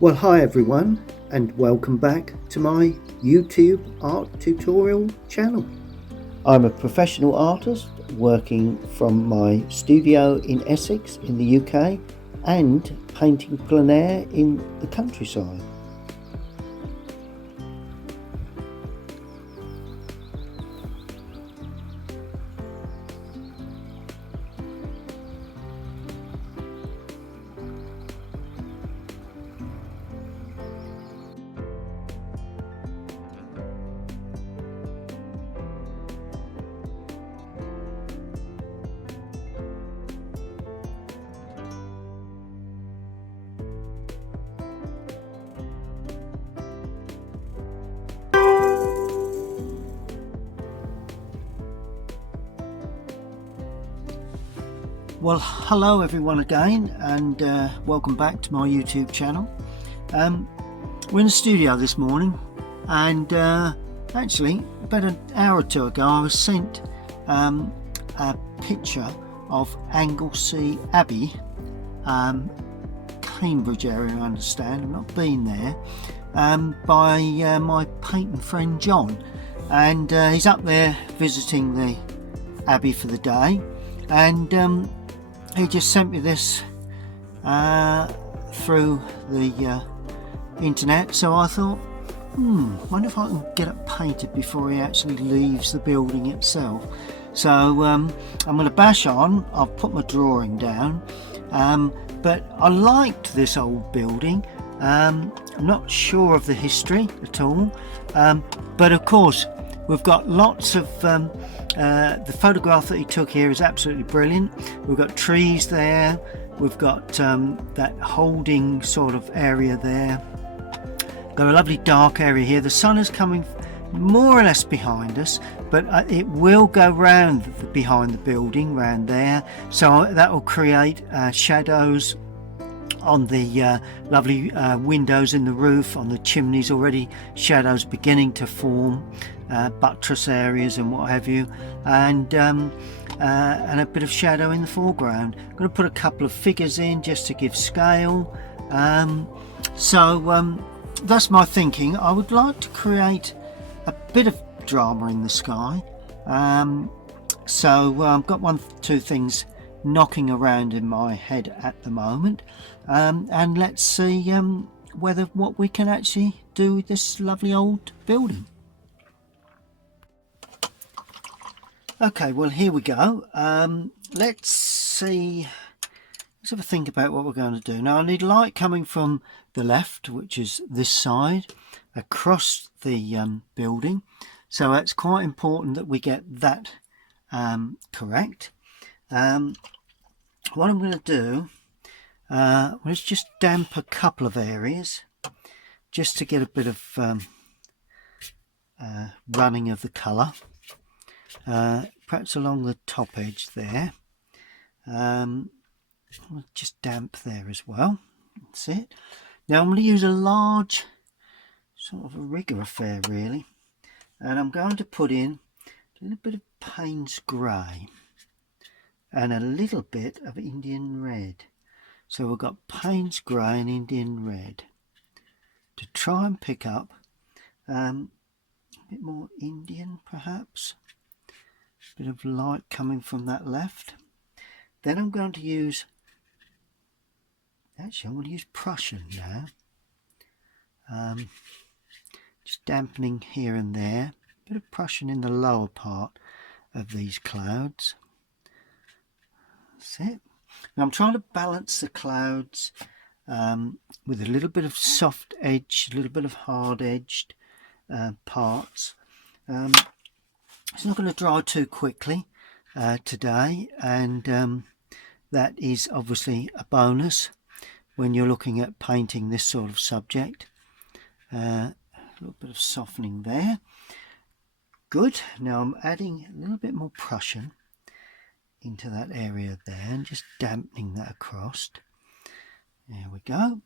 Well, hi everyone, and welcome back to my YouTube art tutorial channel. I'm a professional artist working from my studio in Essex in the UK and painting plein air in the countryside. Well, hello everyone again, and welcome back to my YouTube channel. We're in the studio this morning, and actually about an hour or two ago I was sent a picture of Anglesey Abbey, Cambridge area, I understand. I've not been there, by my painting friend John, and he's up there visiting the Abbey for the day, and he just sent me this through the internet, so I thought, wonder if I can get it painted before he actually leaves the building itself. So I'm going to bash on. I've put my drawing down, but I liked this old building. I'm not sure of the history at all, but of course we've got lots of the photograph that he took here is absolutely brilliant. We've got trees there, we've got that holding sort of area there, got a lovely dark area here. The sun is coming more or less behind us, but it will go round behind the building, round there, so that will create shadows on the lovely windows in the roof, on the chimneys, already shadows beginning to form, buttress areas and what have you, and a bit of shadow in the foreground. I'm going to put a couple of figures in just to give scale. So that's my thinking. I would like to create a bit of drama in the sky, so I've got two things knocking around in my head at the moment, and let's see what we can actually do with this lovely old building. Okay, well, here we go. Let's see, let's have a think about what we're going to do. Now I need light coming from the left, which is this side, across the building, so it's quite important that we get that correct. What I'm going to do, let's just damp a couple of areas just to get a bit of running of the colour, perhaps along the top edge there. I'll just damp there as well. That's it. Now I'm going to use a large sort of a rigger affair really, and I'm going to put in a little bit of Payne's grey and a little bit of Indian red. So we've got Payne's grey and Indian red to try and pick up a bit more Indian, perhaps a bit of light coming from that left. Then I'm going to use, actually I'm going to use Prussian now, just dampening here and there, a bit of Prussian in the lower part of these clouds. That's it. Now I'm trying to balance the clouds with a little bit of soft edge, a little bit of hard edged parts. It's not going to dry too quickly today, and that is obviously a bonus when you're looking at painting this sort of subject. A little bit of softening there. Good. Now I'm adding a little bit more Prussian into that area there and just dampening that across. There we go.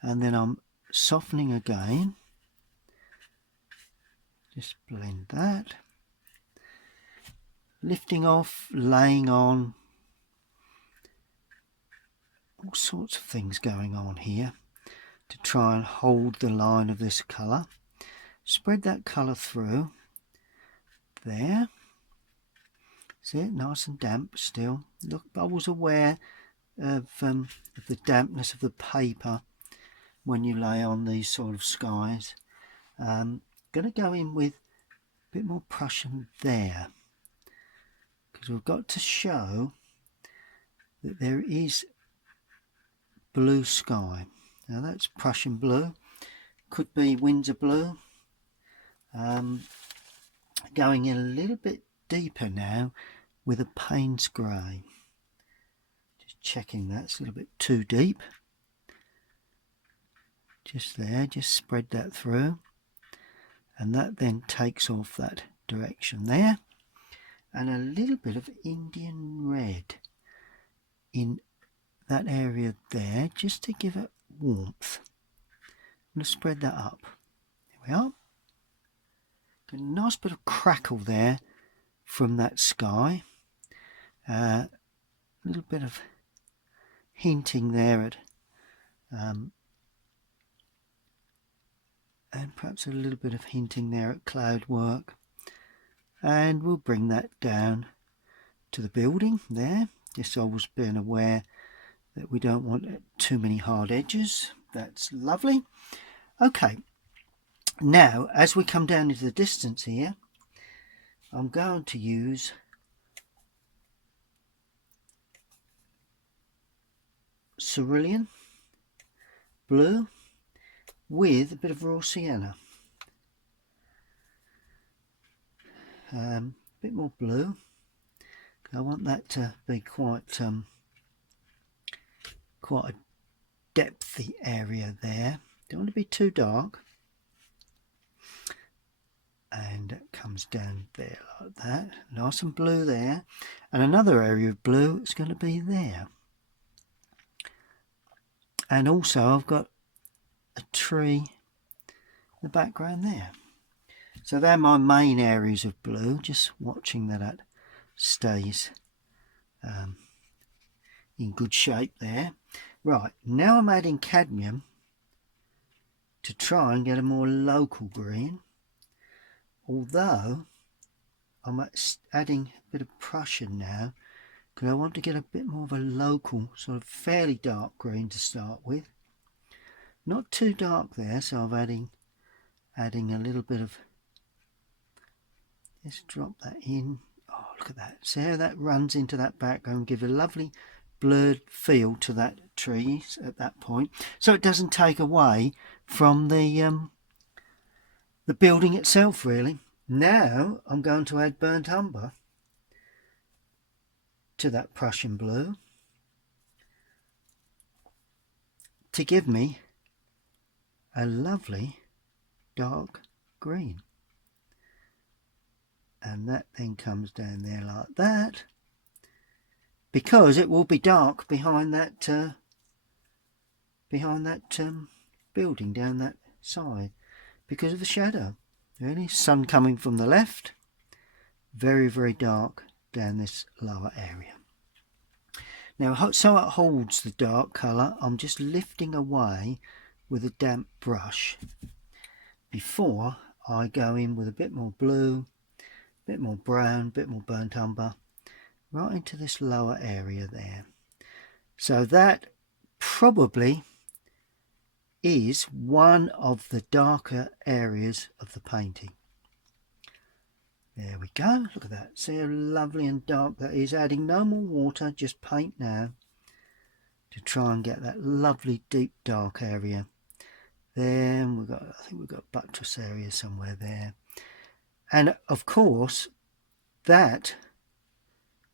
And then I'm softening again. Just blend that. Lifting off, laying on. All sorts of things going on here. to try and hold the line of this colour. Spread that colour through there. See it, nice and damp still. Look, I was aware of the dampness of the paper when you lay on these sort of skies. Going to go in with a bit more Prussian there, because we've got to show that there is blue sky. Now that's Prussian blue, could be Windsor blue. Going in a little bit deeper now with a Payne's grey. Just checking that's a little bit too deep. Just there, just spread that through, and that then takes off that direction there. And a little bit of Indian red in that area there, just to give it warmth. I'm going to spread that up. There we are. A nice bit of crackle there from that sky. A little bit of hinting there at and perhaps a little bit of hinting there at cloud work. And we'll bring that down to the building there, just always being aware that we don't want too many hard edges. That's lovely. Okay, now as we come down into the distance here, I'm going to use cerulean blue with a bit of raw sienna. A bit more blue. I want that to be quite a depthy area there. Don't want to be too dark. And it comes down there like that. Nice and blue there. And another area of blue is going to be there. And also I've got a tree in the background there. So they're my main areas of blue, just watching that it stays in good shape there. Right, now I'm adding cadmium to try and get a more local green, although I'm adding a bit of Prussian now because I want to get a bit more of a local, sort of fairly dark green to start with. Not too dark there, so I'm adding a little bit of. Let's drop that in. Oh, look at that. See how that runs into that background, give a lovely blurred feel to that tree at that point. So it doesn't take away from the building itself, really. Now I'm going to add burnt umber to that Prussian blue to give me a lovely dark green. And that then comes down there like that, because it will be dark behind that building down that side because of the shadow. Really, sun coming from the left, very, very dark down this lower area. Now, so it holds the dark colour, I'm just lifting away with a damp brush before I go in with a bit more blue, bit more brown, bit more burnt umber, right into this lower area there. So that probably is one of the darker areas of the painting. There we go, look at that, see how lovely and dark that is. Adding no more water, just paint now to try and get that lovely deep dark area. Then I think we've got buttress area somewhere there. And of course that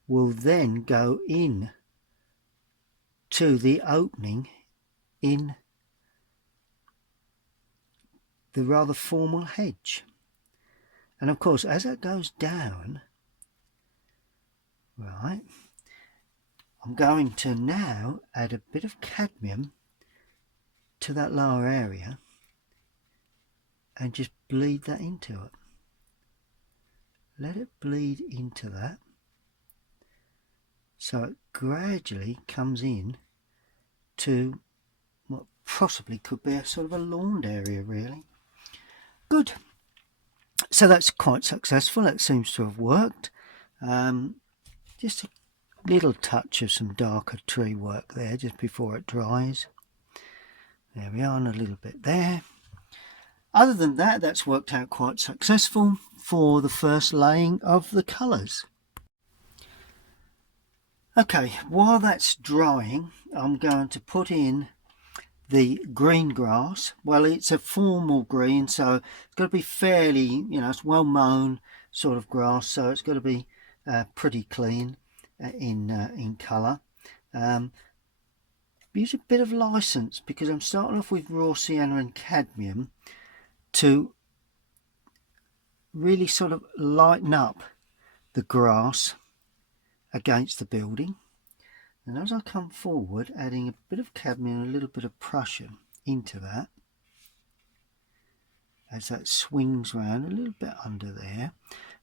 will then go in to the opening in the rather formal hedge. And of course as it goes down, right, I'm going to now add a bit of cadmium to that lower area and just bleed that into it. Let it bleed into that so it gradually comes in to what possibly could be a sort of a lawned area really. Good. So that's quite successful. It seems to have worked. Just a little touch of some darker tree work there just before it dries. There we are, and a little bit there. Other than that, that's worked out quite successful for the first laying of the colours. Okay, while that's drying, I'm going to put in the green grass. Well, it's a formal green, so it's got to be fairly, it's well mown sort of grass, so it's got to be pretty clean in colour. Use a bit of license because I'm starting off with raw sienna and cadmium to really sort of lighten up the grass against the building. And as I come forward, adding a bit of cadmium and a little bit of Prussian into that, as that swings round a little bit under there.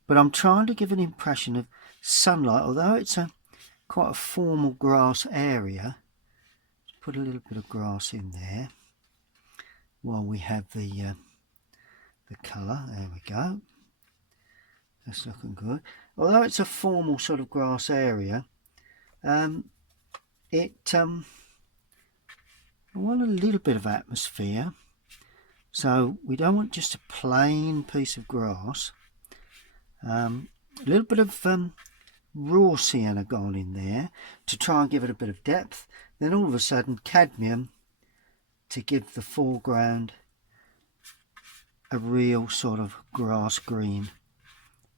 But I'm trying to give an impression of sunlight, although it's quite a formal grass area. Put a little bit of grass in there while we have the colour. There we go. That's looking good. Although it's a formal sort of grass area, I want a little bit of atmosphere. So we don't want just a plain piece of grass. A little bit of raw sienna gone in there to try and give it a bit of depth. Then all of a sudden cadmium to give the foreground a real sort of grass green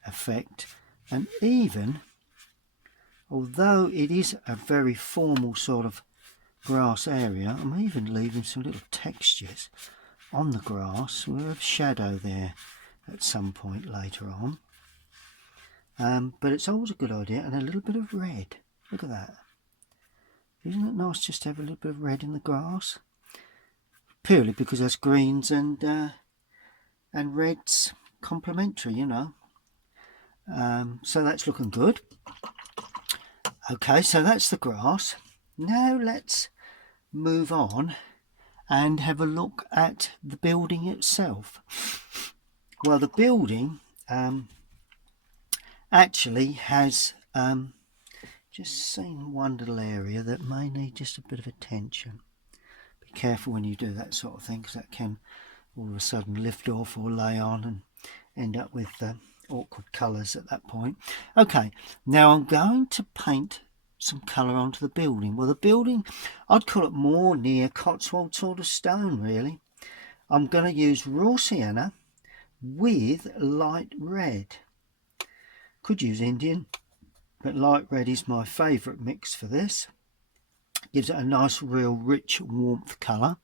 effect. And even although it is a very formal sort of grass area, I'm even leaving some little textures on the grass. We'll have shadow there at some point later on. But it's always a good idea, and a little bit of red. Look at that. Isn't it nice just to have a little bit of red in the grass? Purely because that's greens and reds complementary, So that's looking good. Okay, so that's the grass. Now let's move on and have a look at the building itself. Well, the building actually has just seen one little area that may need just a bit of attention. Be careful when you do that sort of thing, because that can all of a sudden lift off or lay on and end up with awkward colours at that point. Okay, now I'm going to paint some colour onto the building. Well, the building, I'd call it more near Cotswold sort of stone really. I'm going to use raw sienna with light red. Could use Indian, but light red is my favourite mix for this. Gives it a nice real rich warmth colour,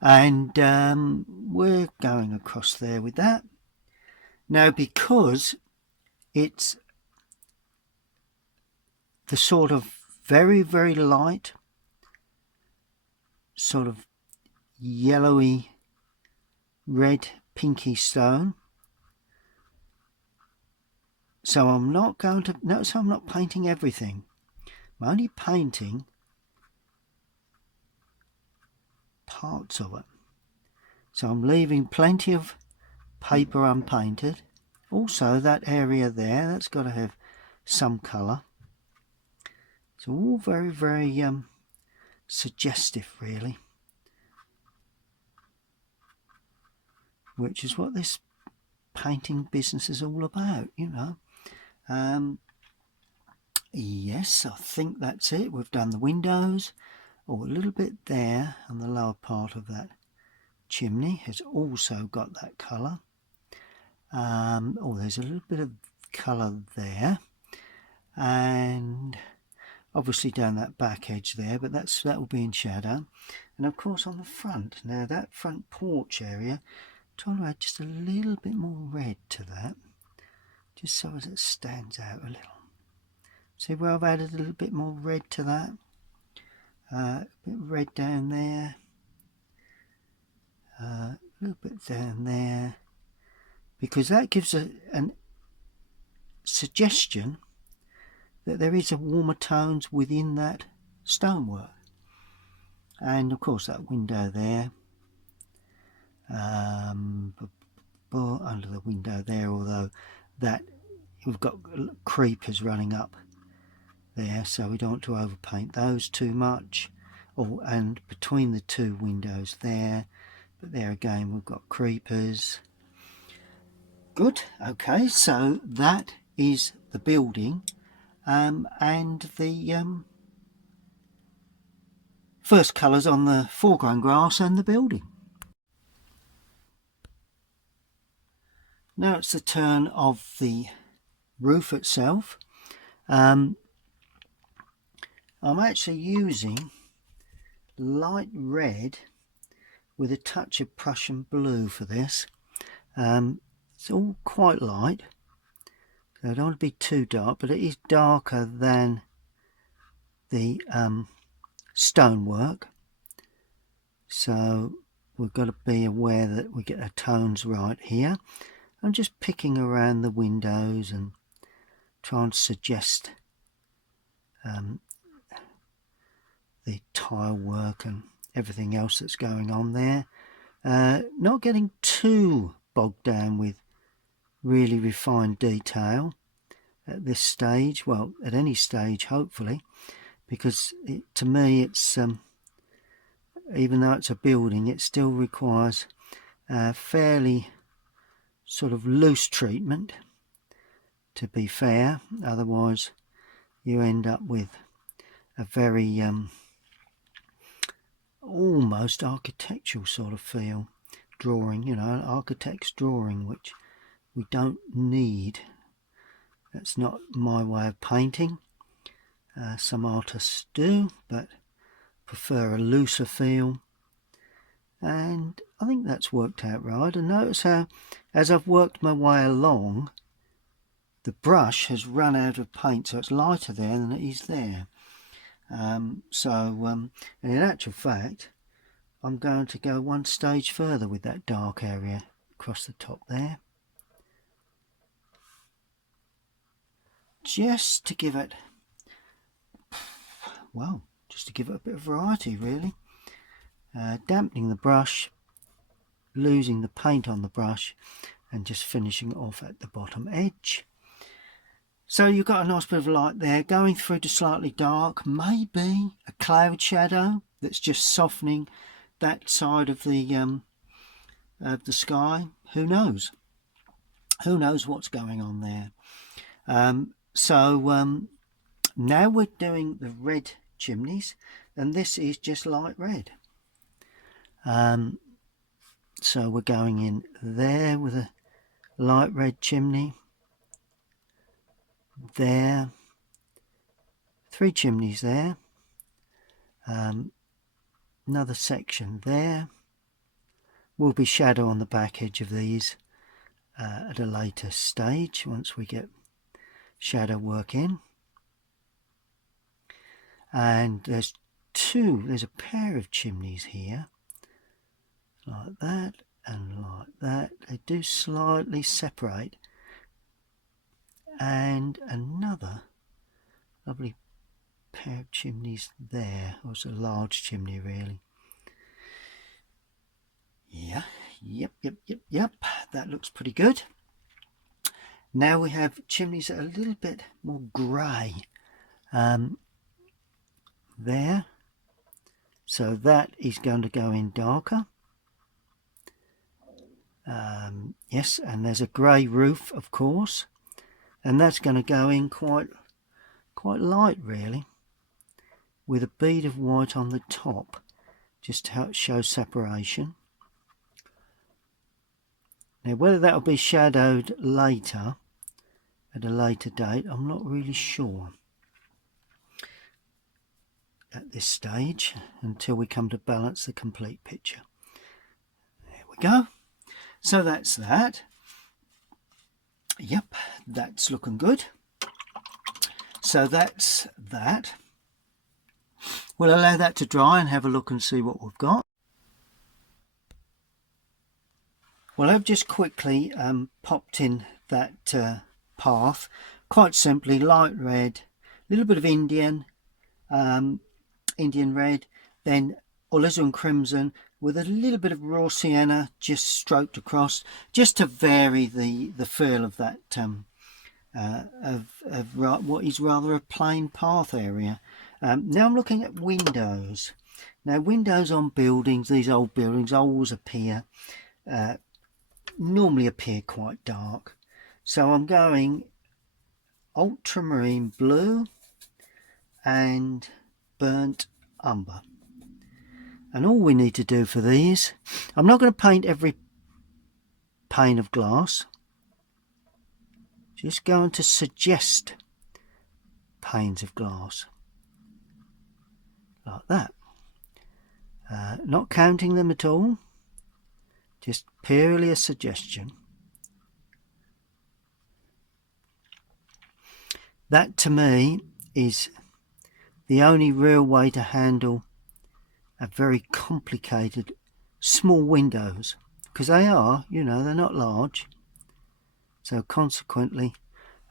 and we're going across there with that. Now, because it's the sort of very, very light, sort of yellowy, red, pinky stone, so I'm not going to, notice I'm not painting everything. I'm only painting parts of it. So I'm leaving plenty of paper unpainted. Also that area there, that's got to have some colour. It's all very, very suggestive really. Which is what this painting business is all about, Yes, I think that's it. We've done the windows. Oh, a little bit there on the lower part of that chimney has also got that colour. There's a little bit of colour there, and obviously down that back edge there, but that will be in shadow. And of course on the front, now that front porch area, trying to add just a little bit more red to that, just so as it stands out a little. See where I've added a little bit more red to that? A bit of red down there, a little bit down there, because that gives a suggestion that there is a warmer tones within that stonework. and of course that window there, under the window there, although that we've got creepers running up there, so we don't want to overpaint those too much. Oh, and between the two windows there, but there again we've got creepers. Good. Okay, so that is the building, and the first colours on the foreground grass and the building. Now it's the turn of the roof itself. I'm actually using light red with a touch of Prussian blue for this. It's all quite light, so I don't want to be too dark, but it is darker than the stonework, so we've got to be aware that we get our tones right here. I'm just picking around the windows and trying to suggest the tile work and everything else that's going on there. Not getting too bogged down with really refined detail at this stage, well, at any stage hopefully, because to me it's even though it's a building, it still requires fairly sort of loose treatment, to be fair. Otherwise you end up with a very almost architectural sort of feel drawing, you know, an architect's drawing, which we don't need. That's not my way of painting. Some artists do, but prefer a looser feel, and I think that's worked out right. And notice how, as I've worked my way along, the brush has run out of paint, so it's lighter there than it is there. And in actual fact, I'm going to go one stage further with that dark area across the top there, just to give it, well, just to give it a bit of variety really. Dampening the brush, losing the paint on the brush, and just finishing it off at the bottom edge. So you've got a nice bit of light there going through to slightly dark, maybe a cloud shadow that's just softening that side of the sky. Who knows? Who knows what's going on there? Now we're doing the red chimneys, and this is just light red. So we're going in there with a light red chimney. There, 3 chimneys there, another section there. Will be shadow on the back edge of these at a later stage once we get shadow work in. And there's a pair of chimneys here, like that and like that. They do slightly separate, and another lovely pair of chimneys there. It was a large chimney really. Yeah, yep, that looks pretty good. Now we have chimneys that are a little bit more grey there, so that is going to go in darker. Yes, and there's a grey roof of course, and that's going to go in quite light really, with a bead of white on the top just to show separation. Now whether that will be shadowed later at a later date, I'm not really sure at this stage until we come to balance the complete picture. There we go. So that's that. Yep, that's looking good. So that's that. We'll allow that to dry and have a look and see what we've got. Well, I've just quickly popped in that path, quite simply light red, a little bit of Indian red, then alizarin crimson with a little bit of raw sienna just stroked across, just to vary the feel of that of what is rather a plain path area. Now I'm looking at windows. Now windows on buildings, these old buildings, always normally appear quite dark. So I'm going ultramarine blue and burnt umber. And all we need to do for these, I'm not going to paint every pane of glass, just going to suggest panes of glass like that, not counting them at all, just purely a suggestion. That to me is the only real way to handle a very complicated small windows, because they are, you know, they're not large, so consequently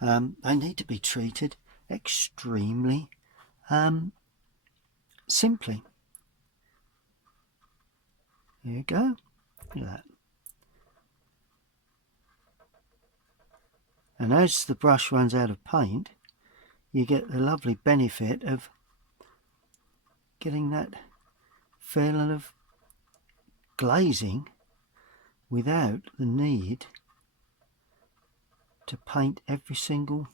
they need to be treated extremely simply. There you go. Look at that. And as the brush runs out of paint, you get the lovely benefit of getting that feeling of glazing without the need to paint every single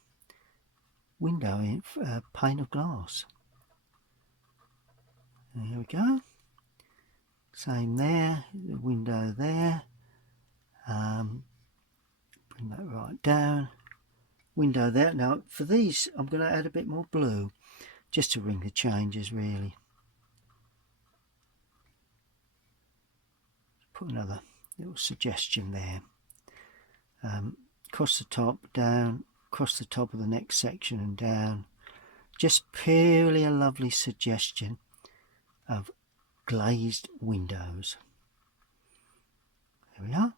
window in pane of glass. There we go. Same there, the window there. Bring that right down. Window there. Now for these I'm going to add a bit more blue just to ring the changes really. Put another little suggestion there. Across the top, down, across the top of the next section and down. Just purely a lovely suggestion of glazed windows. There we are.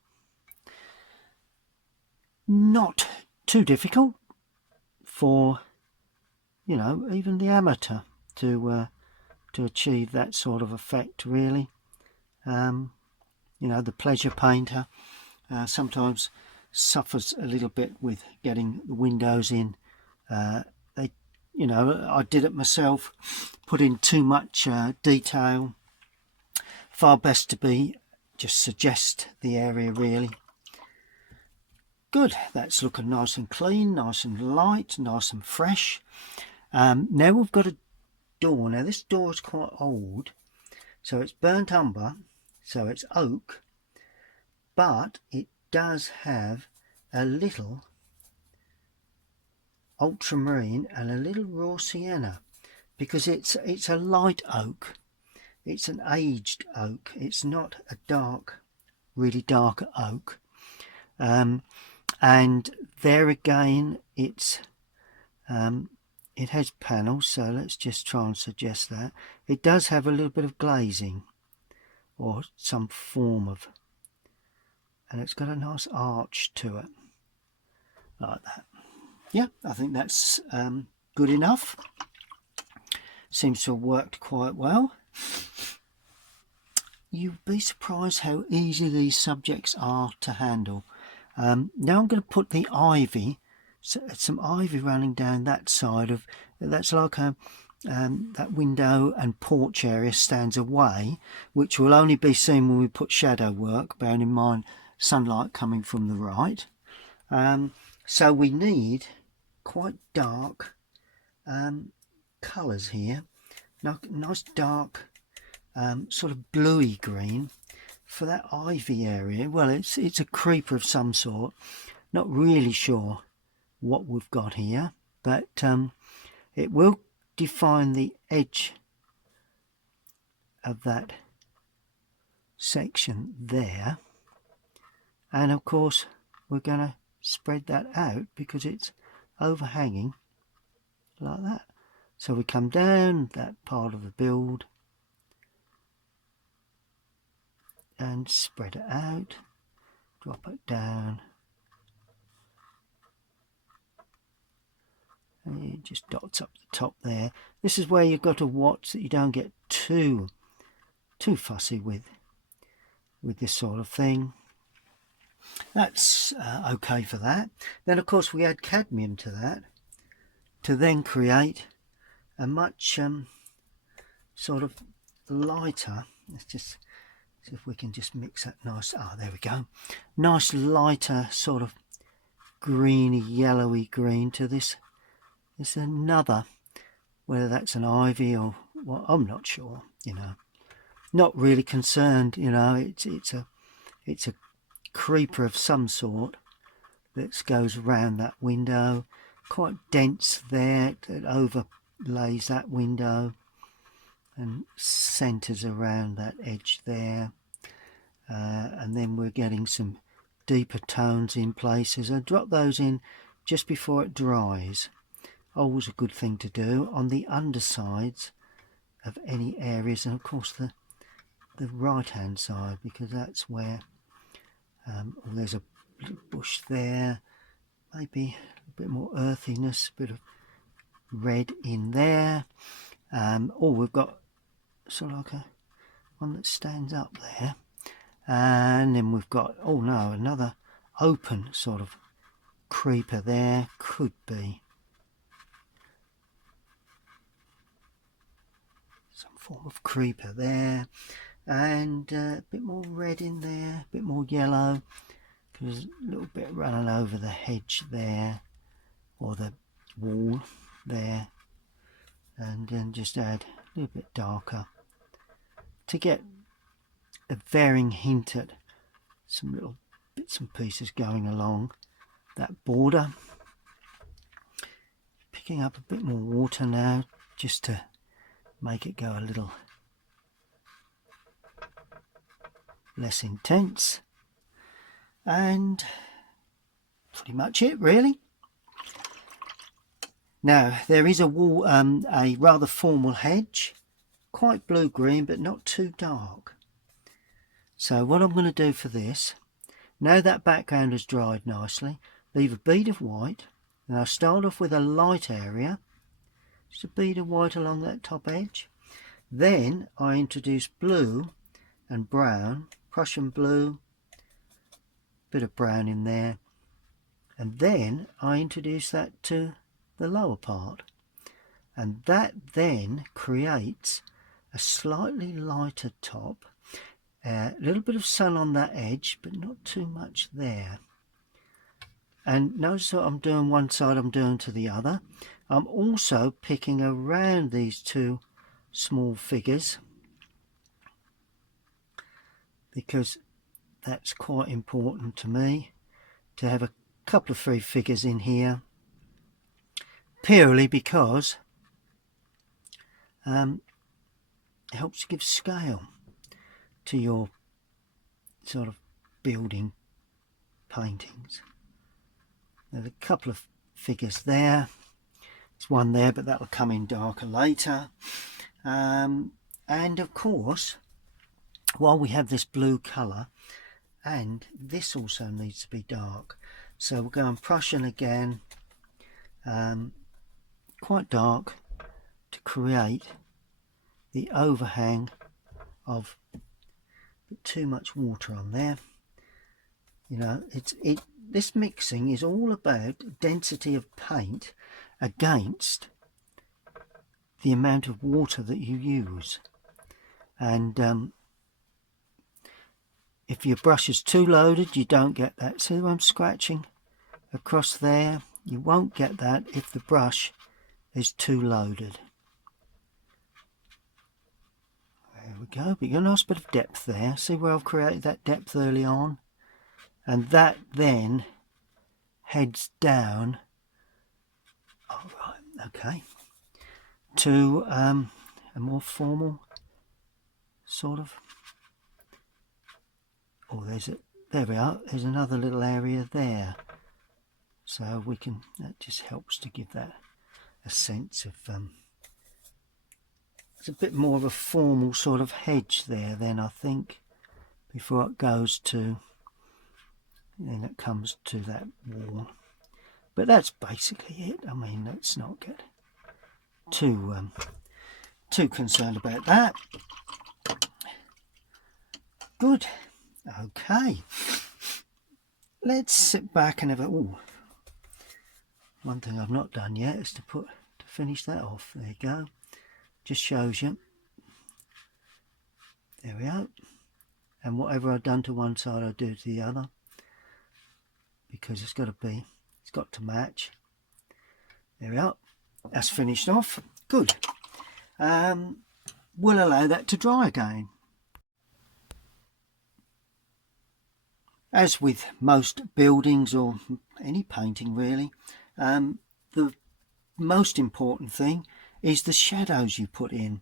Not too difficult for, you know, even the amateur to achieve that sort of effect really. You know, the pleasure painter sometimes suffers a little bit with getting the windows in. You know, I did it myself, put in too much detail. Far best to be just suggest the area really. Good, that's looking nice and clean, nice and light, nice and fresh. Now we've got a door. Now this door is quite old, so it's burnt umber, so it's oak, but it does have a little ultramarine and a little raw sienna, because it's a light oak. It's an aged oak. It's not a dark, really dark oak. And there again, it has panels, so let's just try and suggest that. It does have a little bit of glazing or some form of, and it's got a nice arch to it like that. Yeah, I think that's good enough. Seems to have worked quite well. You'd be surprised how easy these subjects are to handle. Now I'm going to put the ivy, some ivy running down that side of, that's like that window and porch area stands away, which will only be seen when we put shadow work, bearing in mind sunlight coming from the right. So we need quite dark colours here. Nice dark sort of bluey green for that ivy area. Well, it's a creeper of some sort. Not really sure what we've got here, but it will define the edge of that section there. And of course we're going to spread that out because it's overhanging like that. So we come down that part of the build and spread it out, drop it down, and it just dots up the top there. This is where you've got to watch that you don't get too too fussy with this sort of thing. That's okay for that. Then of course we add cadmium to that to then create a much sort of lighter, let's just see if we can just mix that nice, there we go, nice lighter sort of greeny yellowy green to this. It's another, whether that's an ivy or what, I'm not sure, you know, not really concerned, you know. It's a creeper of some sort that goes around that window, quite dense there, that overlays that window and centers around that edge there, and then we're getting some deeper tones in places. I drop those in just before it dries. Always a good thing to do on the undersides of any areas, and of course the right hand side, because that's where there's a little bush there, maybe a bit more earthiness, a bit of red in there. We've got sort of like one that stands up there, and then we've got, oh no, another open sort of creeper there. Could be some form of creeper there, and a bit more red in there, a bit more yellow, because a little bit running over the hedge there, or the wall there, and then just add a little bit darker to get a varying hint at some little bits and pieces going along that border. Picking up a bit more water now just to make it go a little less intense, and pretty much it really. Now there is a wall, a rather formal hedge, quite blue-green but not too dark. So what I'm going to do for this, now that background has dried nicely, leave a bead of white, and I'll start off with a light area, just a bead of white along that top edge. Then I introduce blue and brown, Prussian blue, bit of brown in there, and then I introduce that to the lower part, and that then creates a slightly lighter top, a little bit of sun on that edge but not too much there. And notice what I'm doing one side, I'm doing to the other. I'm also picking around these two small figures because that's quite important to me, to have a couple of free figures in here, purely because it helps give scale to your sort of building paintings. There's a couple of figures there. There's one there, but that will come in darker later. And of course, while we have this blue colour, and this also needs to be dark, so we're going Prussian again, quite dark, to create the overhang of too much water on there. You know, this mixing is all about density of paint against the amount of water that you use. And if your brush is too loaded, you don't get that. See where I'm scratching across there? You won't get that if the brush is too loaded. There we go. But you got a nice bit of depth there. See where I've created that depth early on? And that then heads down, all right, okay, to a more formal sort of, there we are, there's another little area there, so we can, that just helps to give that a sense of it's a bit more of a formal sort of hedge there then, I think, before it goes to, then it comes to that wall. But that's basically it. I mean, let's not get too concerned about that. Good. Okay. Let's sit back and have a... Ooh. One thing I've not done yet is to finish that off. There you go. Just shows you. There we go. And whatever I've done to one side, I'll do to the other, because it's got to match. There we are. That's finished off. Good. We'll allow that to dry again. As with most buildings or any painting really, the most important thing is the shadows you put in,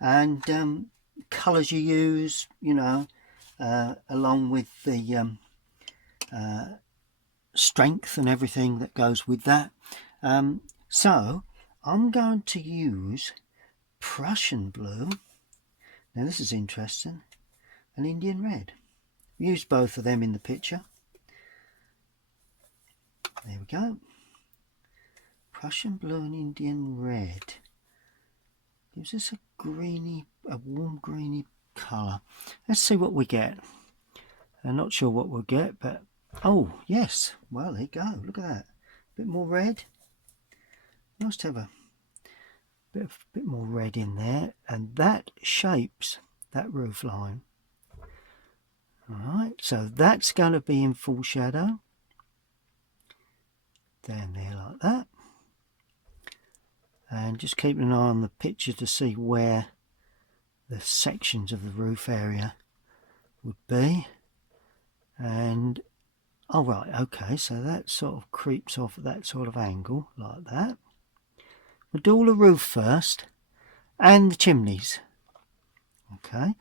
and colours you use, you know, along with the strength and everything that goes with that. So I'm going to use Prussian blue. Now this is interesting, and Indian red. Use both of them in the picture. There we go. Prussian blue and Indian red gives us a warm greeny colour. Let's see what we get. I'm not sure what we'll get, but oh yes, well there you go. Look at that. A bit more red. Nice to have a bit more red in there, and that shapes that roof line. Alright, so that's going to be in full shadow. Down there like that. And just keep an eye on the picture to see where the sections of the roof area would be. And, oh right, okay, so that sort of creeps off at that sort of angle, like that. We'll do all the roof first, and the chimneys. Okay.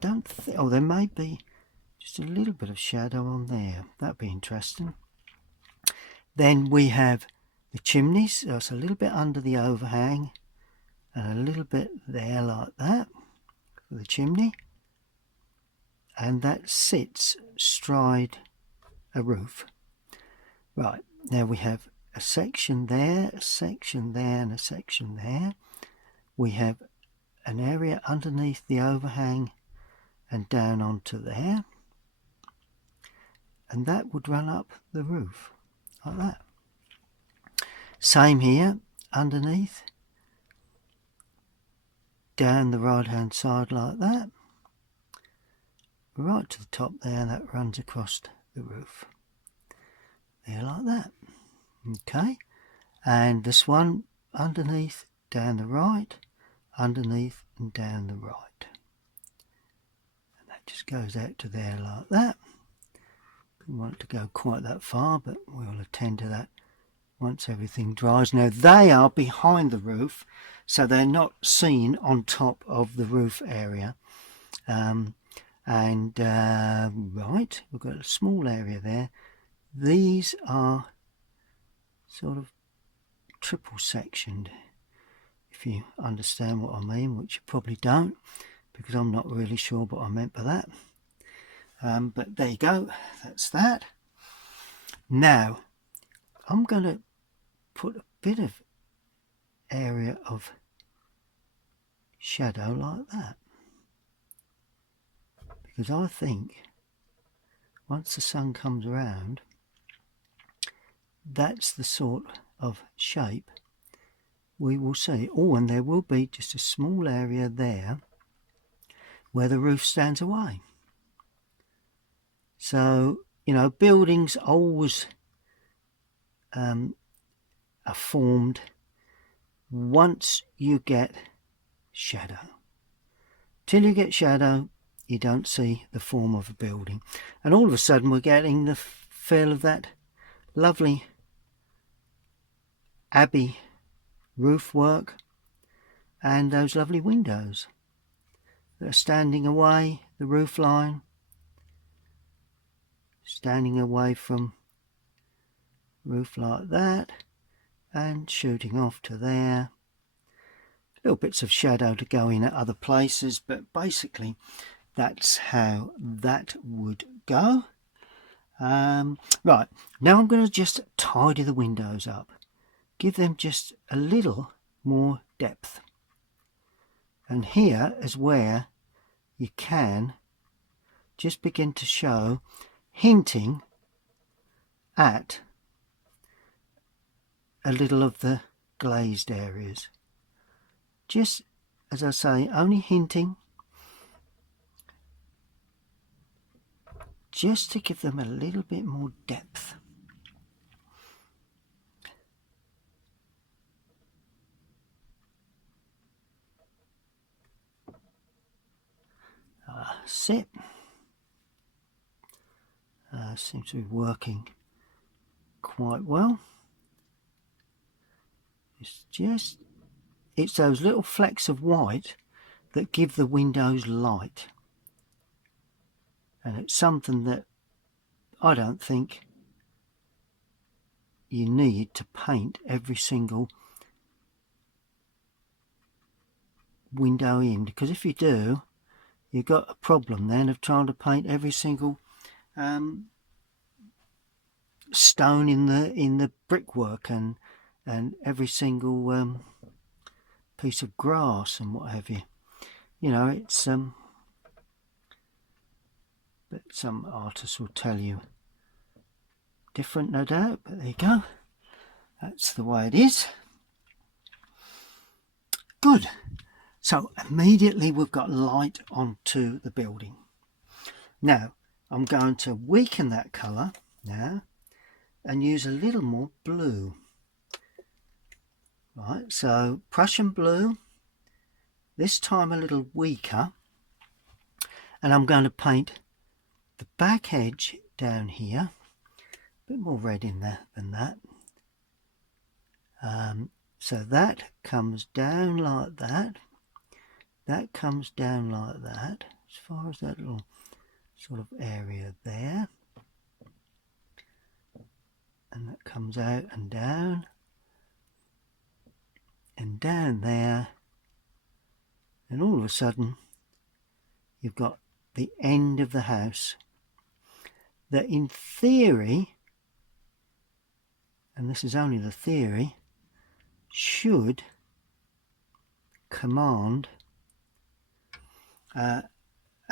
Don't think, oh, there may be just a little bit of shadow on there. That'd be interesting. Then we have the chimneys, so it's a little bit under the overhang, and a little bit there like that for the chimney, and that sits astride a roof. Right, now we have a section there, a section there, and a section there. We have an area underneath the overhang and down onto there, and that would run up the roof like that. Same here, underneath, down the right hand side like that, right to the top there, and that runs across the roof there like that. Okay, and this one underneath, down the right, underneath and down the right. Just goes out to there like that. Don't want it to go quite that far, but we'll attend to that once everything dries. Now they are behind the roof, so they're not seen on top of the roof area. Right, we've got a small area there. These are sort of triple sectioned, if you understand what I mean, which you probably don't, because I'm not really sure what I meant by that. But there you go, that's that. Now I'm going to put a bit of area of shadow like that, because I think once the sun comes around, that's the sort of shape we will see. Oh, and there will be just a small area there where the roof stands away. So, you know, buildings always are formed once you get shadow. Till you get shadow, you don't see the form of a building. And all of a sudden we're getting the feel of that lovely abbey roof work and those lovely windows that are standing away, the roof line, standing away from roof like that and shooting off to there. Little bits of shadow to go in at other places, but basically that's how that would go. Right, now I'm going to just tidy the windows up, give them just a little more depth. And here is where you can just begin to show, hinting at a little of the glazed areas. Just, as I say, only hinting, just to give them a little bit more depth. Sit. Seems to be working quite well. It's those little flecks of white that give the windows light, and it's something that I don't think you need to paint every single window in, because if you do, you've got a problem then of trying to paint every single stone in the brickwork and every single piece of grass and what have you. You know, it's but some artists will tell you different, no doubt, but there you go, that's the way it is. Good. So immediately we've got light onto the building. Now I'm going to weaken that colour now and use a little more blue. Right, so Prussian blue, this time a little weaker, and I'm going to paint the back edge down here, a bit more red in there than that. So that comes down like that, that comes down like that, as far as that little sort of area there, and that comes out and down there, and all of a sudden you've got the end of the house that in theory, and this is only the theory, should command a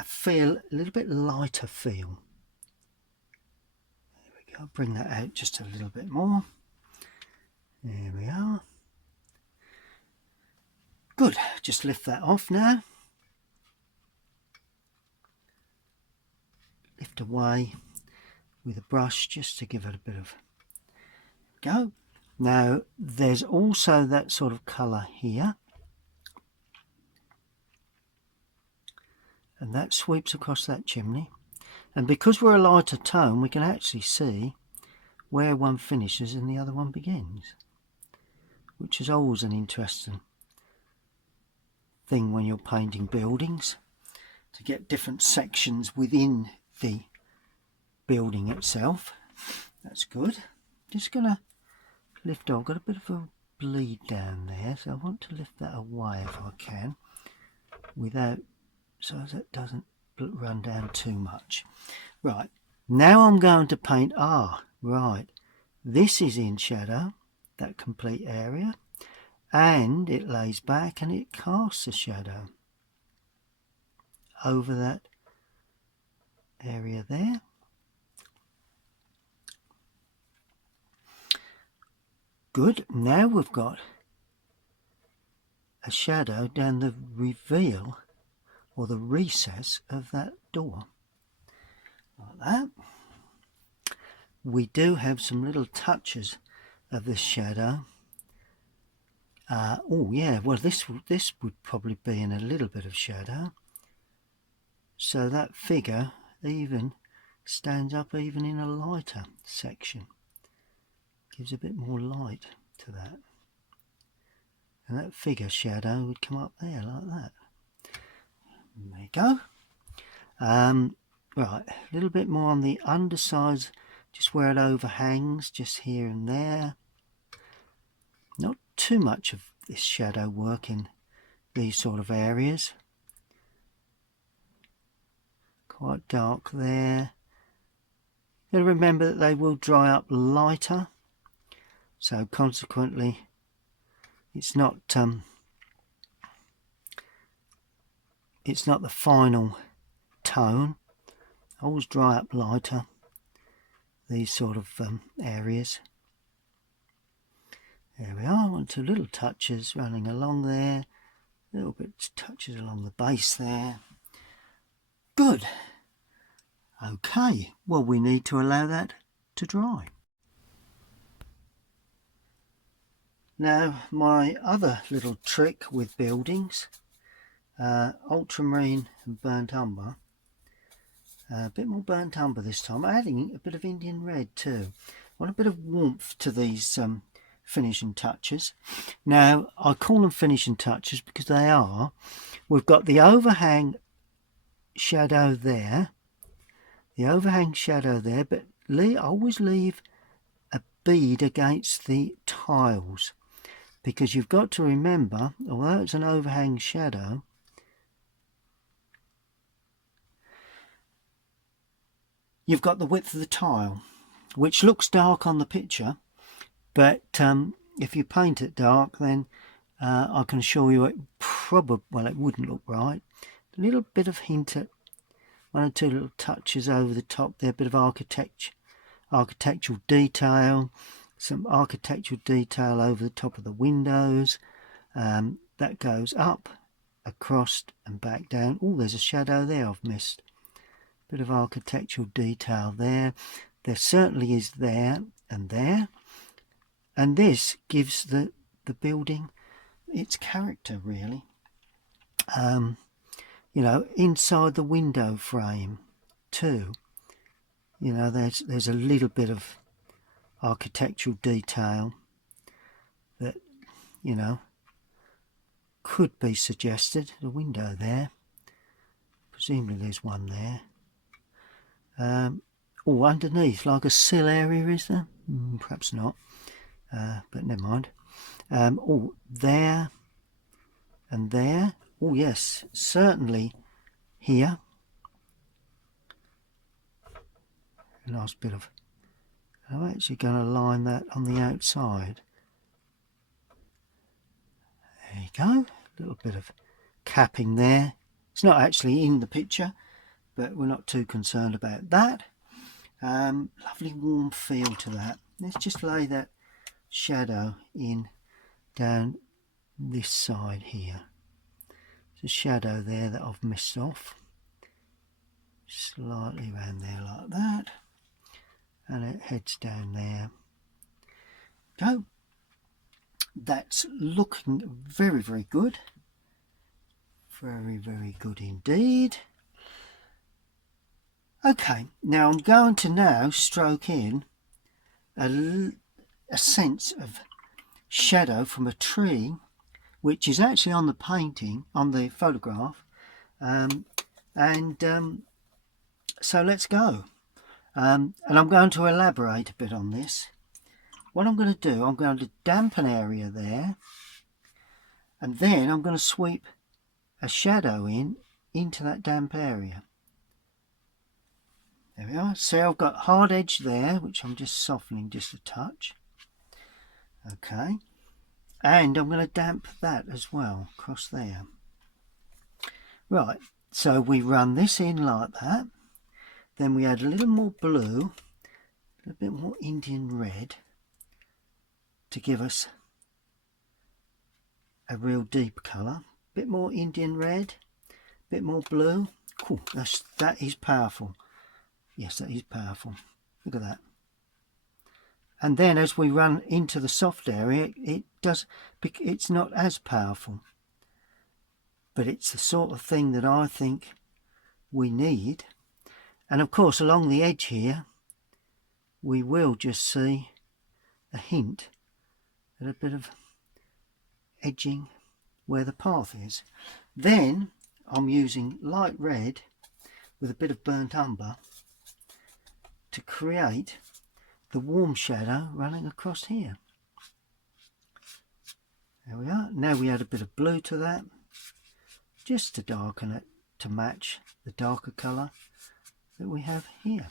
feel, a little bit lighter feel. There we go, bring that out just a little bit more. There we are. Good, just lift that off now. Lift away with a brush just to give it a bit of go. Now there's also that sort of colour here, and that sweeps across that chimney, and because we're a lighter tone we can actually see where one finishes and the other one begins, which is always an interesting thing when you're painting buildings, to get different sections within the building itself. That's good. Just gonna lift off, got a bit of a bleed down there, so I want to lift that away if I can, without, so that doesn't run down too much. Right, now I'm going to paint, right, this is in shadow, that complete area, and it lays back and it casts a shadow over that area there. Good, now we've got a shadow down the reveal or the recess of that door, like that. We do have some little touches of this shadow. Oh yeah, well this would probably be in a little bit of shadow, so that figure even stands up even in a lighter section, gives a bit more light to that, and that figure shadow would come up there like that. There you go. Right, a little bit more on the undersides, just where it overhangs, just here and there. Not too much of this shadow work in these sort of areas. Quite dark there. You've got to remember that they will dry up lighter, so consequently it's not it's not the final tone. I always dry up lighter these sort of areas. There we are, 1 or 2 little touches running along there, little bit touches along the base there. Good. Okay, well, we need to allow that to dry. Now, my other little trick with buildings, ultramarine and burnt umber. A bit more burnt umber this time, adding a bit of Indian red too. I want a bit of warmth to these finishing touches. Now, I call them finishing touches because they are. We've got the overhang shadow there, but always leave a bead against the tiles, because you've got to remember, although it's an overhang shadow, you've got the width of the tile, which looks dark on the picture, but if you paint it dark, then I can assure you it wouldn't look right. A little bit of hint at 1 or 2 little touches over the top there, a bit of architectural detail, some architectural detail over the top of the windows. That goes up, across and back down. Oh, there's a shadow there I've missed. Bit of architectural detail there. There certainly is there and there. And this gives the building its character, really. You know, inside the window frame too, you know, there's a little bit of architectural detail that, you know, could be suggested. The window there, presumably there's one there. Oh, underneath, like a sill area, is there? Perhaps not, but never mind. Oh, there and there. Oh yes, certainly here. A nice bit of... I'm actually going to line that on the outside. There you go. A little bit of capping there. It's not actually in the picture, but we're not too concerned about that. Lovely warm feel to that. Let's just lay that shadow in down this side here. There's a shadow there that I've missed off. Slightly around there like that. And it heads down there. Go. That's looking very, very good. Very, very good indeed. Okay, now I'm going to now stroke in a sense of shadow from a tree, which is actually on the painting, on the photograph. So let's go. And I'm going to elaborate a bit on this. What I'm going to do, I'm going to dampen area there, and then I'm going to sweep a shadow into that damp area. There we are. See, I've got hard edge there, which I'm just softening just a touch. Okay. And I'm going to damp that as well, across there. Right, so we run this in like that. Then we add a little more blue, a bit more Indian red, to give us a real deep colour. Bit more Indian red, bit more blue. Cool, that is powerful. Yes, that is powerful. Look at that. And then as we run into the soft area, it's not as powerful. But it's the sort of thing that I think we need. And of course, along the edge here, we will just see a hint at a bit of edging where the path is. Then I'm using light red with a bit of burnt umber to create the warm shadow running across here. There we are. Now we add a bit of blue to that, just to darken it to match the darker colour that we have here.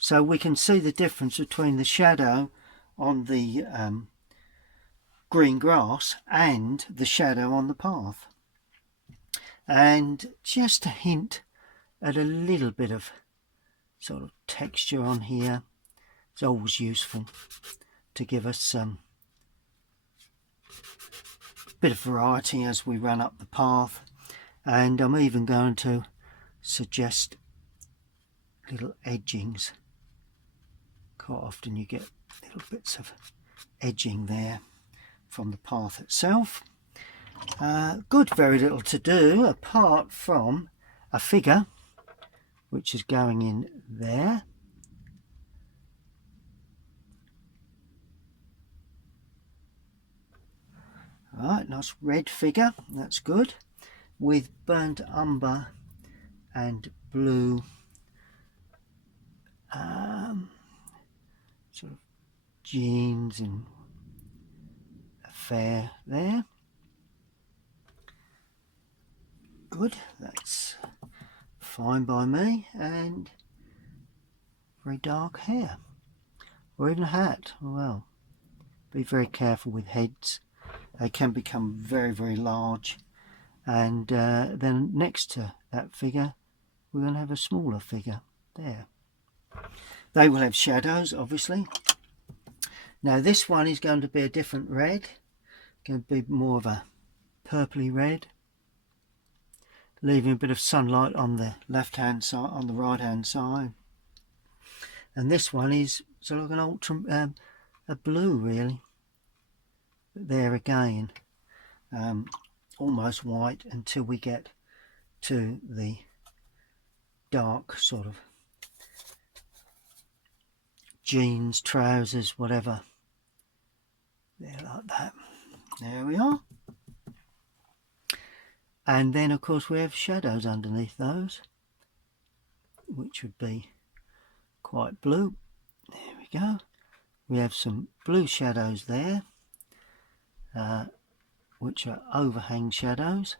So we can see the difference between the shadow on the green grass and the shadow on the path. and just a hint at a little bit of sort of texture on here. It's always useful to give us some bit of variety as we run up the path. And I'm even going to suggest little edgings. Quite often you get little bits of edging there from the path itself. Good, very little to do apart from a figure which is going in there. Right, nice red figure, that's good, with burnt umber and blue sort of jeans and affair there. Good, that's fine by me. And very dark hair, or even a hat. Well, be very careful with heads. They can become very, very large. And then next to that figure, we're going to have a smaller figure there. They will have shadows, obviously. Now this one is going to be a different red. Going to be more of a purpley red, leaving a bit of sunlight on the left hand side, on the right hand side. And this one is sort of an a blue really. There again, almost white until we get to the dark sort of jeans, trousers, whatever. There, like that. There we are. And then of course we have shadows underneath those, which would be quite blue. There we go. We have some blue shadows there, which are overhang shadows.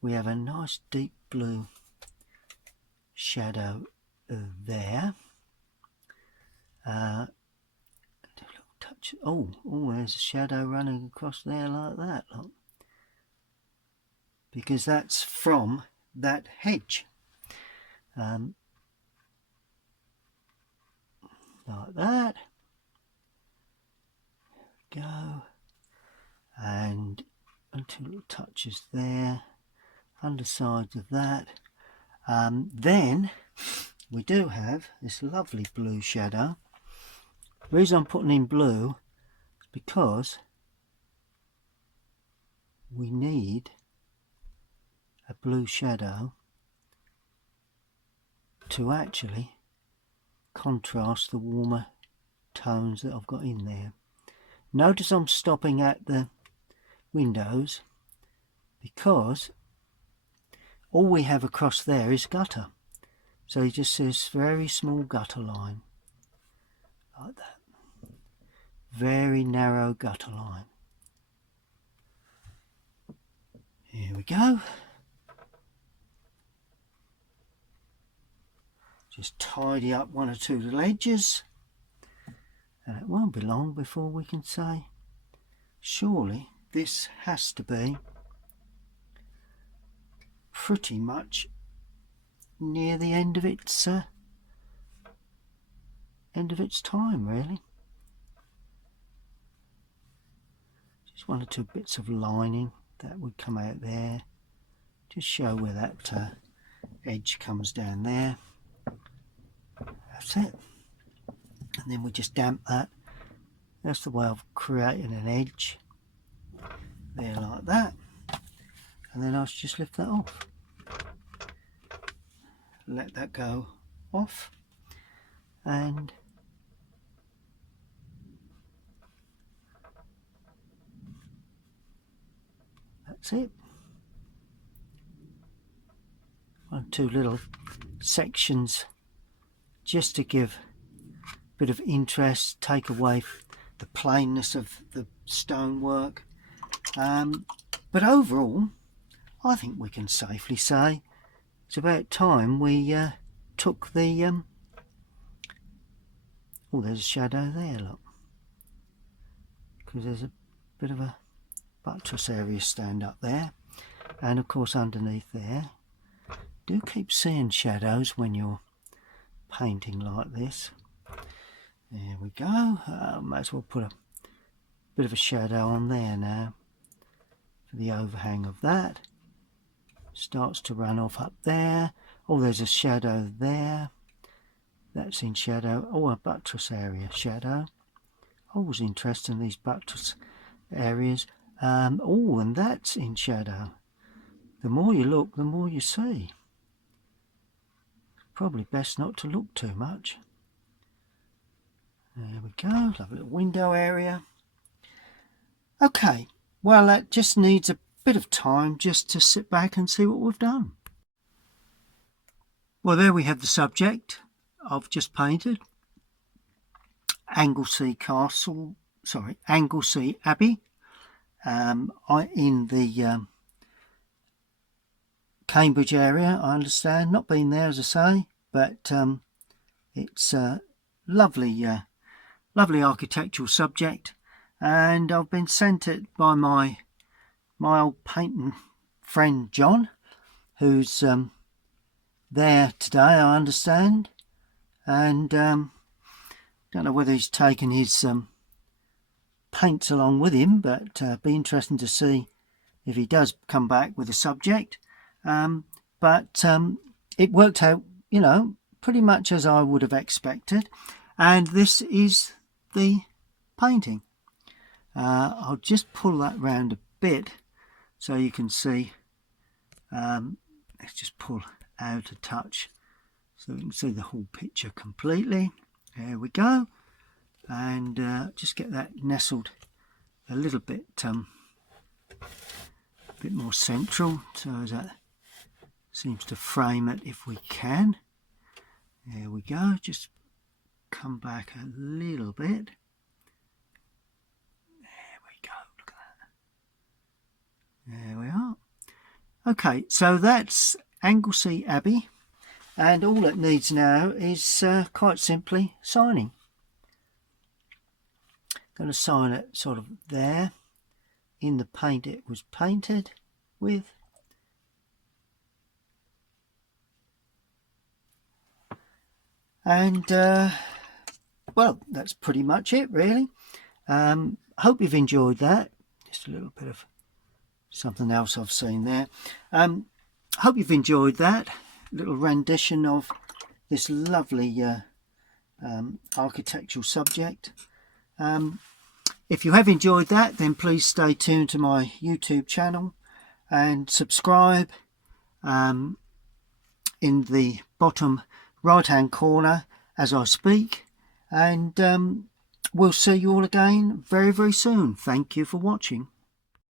We have a nice deep blue shadow there. A little touch. Oh, there's a shadow running across there like that. Look. Because that's from that hedge. Like that. There we go. And two little touches there, undersides of that. Then we do have this lovely blue shadow. The reason I'm putting in blue is because we need a blue shadow to actually contrast the warmer tones that I've got in there. Notice I'm stopping at the windows because all we have across there is gutter. So you just see this very small gutter line like that. Very narrow gutter line. Here we go. Just tidy up one or two little edges, and it won't be long before we can say, surely this has to be pretty much near the end of its time, really. Just one or two bits of lining that would come out there, just show where that edge comes down there. That's it. And then we just damp that. That's the way of creating an edge there, like that. And then I'll just lift that off, let that go off, and that's it. One or two little sections just to give a bit of interest, take away the plainness of the stonework. But overall, I think we can safely say it's about time we took the oh, there's a shadow there, look, because there's a bit of a buttress area stand up there. and of course underneath there. Do keep seeing shadows when you're painting like this. There we go. Might as well put a bit of a shadow on there now for the overhang of that. Starts to run off up there. Oh, there's a shadow there. That's in shadow. Oh, a buttress area shadow. Always interested in these buttress areas. Oh, and that's in shadow. The more you look, the more you see. Probably best not to look too much. There we go. Lovely little window area. Okay, well, that just needs a bit of time just to sit back and see what we've done. Well, there we have the subject I've just painted. Anglesey Abbey, in the Cambridge area, I understand. Not been there, as I say, but it's a lovely architectural subject, and I've been sent it by my old painting friend John, who's there today, I understand, and don't know whether he's taken his paints along with him, but be interesting to see if he does come back with a subject. But it worked out, you know, pretty much as I would have expected, and this is the painting. I'll just pull that round a bit so you can see. Let's just pull out a touch so you can see the whole picture completely. There we go, and just get that nestled a little bit more central, so that seems to frame it if we can. There we go, just come back a little bit. There we go, look at that. There we are. Okay, so that's Anglesey Abbey, and all it needs now is quite simply signing. Going to sign it sort of there in the paint it was painted with. And well, that's pretty much it really. Hope you've enjoyed that. Just a little bit of something else I've seen there. Hope you've enjoyed that little rendition of this lovely architectural subject. If you have enjoyed that, then please stay tuned to my YouTube channel and subscribe in the bottom right hand corner as I speak, and we'll see you all again very, very soon. Thank you for watching.